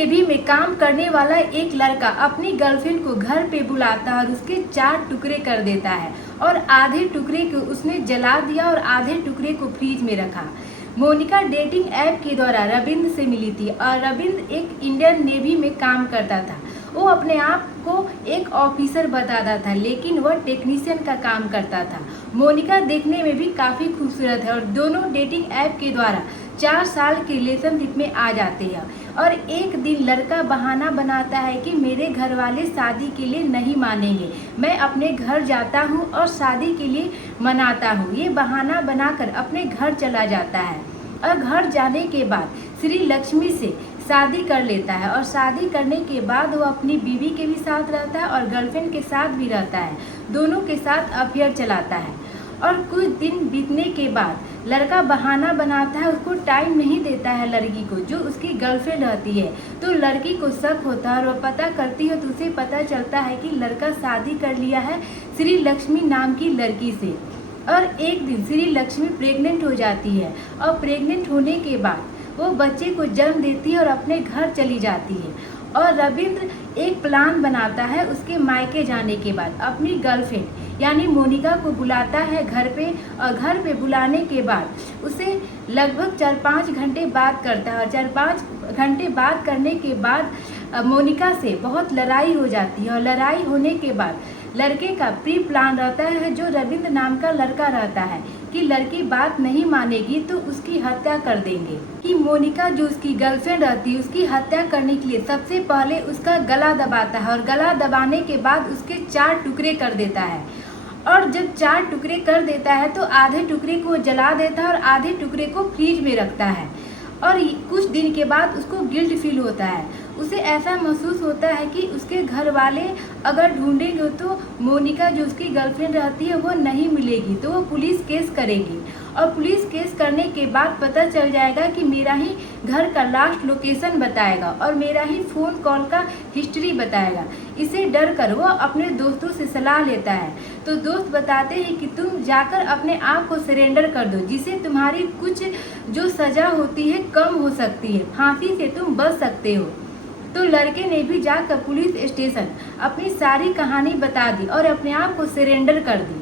Navy में काम करने वाला एक लड़का अपनी गर्लफ्रेंड को घर पे बुलाता है और उसके 4 टुकड़े कर देता है और आधे टुकड़े को उसने जला दिया और आधे टुकड़े को फ्रिज में रखा। मोनिका डेटिंग ऐप के द्वारा रविंद्र से मिली थी और रविंद्र एक इंडियन नेवी में काम करता था। वो अपने आप को एक ऑफिसर बताता था, लेकिन वह टेक्नीशियन का काम करता था। मोनिका देखने में भी काफ़ी खूबसूरत है और दोनों डेटिंग ऐप के द्वारा 4 साल के रिलेशनशिप में आ जाते हैं। और एक दिन लड़का बहाना बनाता है कि मेरे घर वाले शादी के लिए नहीं मानेंगे, मैं अपने घर जाता हूँ और शादी के लिए मनाता हूँ। ये बहाना बनाकर अपने घर चला जाता है और घर जाने के बाद श्री लक्ष्मी से शादी कर लेता है और शादी करने के बाद वो अपनी बीवी के भी साथ रहता है और गर्लफ्रेंड के साथ भी रहता है। दोनों के साथ अफेयर चलाता है और कुछ दिन बीतने के बाद लड़का बहाना बनाता है, उसको टाइम नहीं देता है लड़की को जो उसकी गर्लफ्रेंड रहती है। तो लड़की को शक होता है और वह पता करती है तो उसे पता चलता है कि लड़का शादी कर लिया है श्री लक्ष्मी नाम की लड़की से। और एक दिन श्री लक्ष्मी प्रेग्नेंट हो जाती है और प्रेग्नेंट होने के बाद वो बच्चे को जन्म देती है और अपने घर चली जाती है। और रविंद्र एक प्लान बनाता है उसके मायके जाने के बाद, अपनी गर्लफ्रेंड यानी मोनिका को बुलाता है घर पे और घर पे बुलाने के बाद उसे लगभग 4-5 घंटे बात करता है और 4-5 घंटे बात करने के बाद मोनिका से बहुत लड़ाई हो जाती है। और लड़ाई होने के बाद लड़के का प्री प्लान रहता है, जो रविंद्र नाम का लड़का रहता है, कि लड़की बात नहीं मानेगी तो उसकी हत्या कर देंगे। कि मोनिका जो उसकी गर्लफ्रेंड रहती है उसकी हत्या करने के लिए सबसे पहले उसका गला दबाता है और गला दबाने के बाद उसके 4 टुकड़े कर देता है। और जब 4 टुकड़े कर देता है तो आधे टुकड़े को जला देता है और आधे टुकड़े को फ्रिज में रखता है। और कुछ दिन के बाद उसको गिल्ट फील होता है, उसे ऐसा महसूस होता है कि उसके घर वाले अगर ढूंढेंगे तो मोनिका जो उसकी गर्लफ्रेंड रहती है वो नहीं मिलेगी, तो वो पुलिस केस करेगी। और पुलिस केस करने के बाद पता चल जाएगा कि मेरा ही घर का लास्ट लोकेशन बताएगा और मेरा ही फ़ोन कॉल का हिस्ट्री बताएगा। इसे डर कर वो अपने दोस्तों से सलाह लेता है। तो दोस्त बताते हैं कि तुम जाकर अपने आप को सरेंडर कर दो, जिससे तुम्हारी कुछ जो सज़ा होती है कम हो सकती है, फांसी से तुम बच सकते हो। तो लड़के ने भी जाकर पुलिस स्टेशन अपनी सारी कहानी बता दी और अपने आप को सरेंडर कर दी।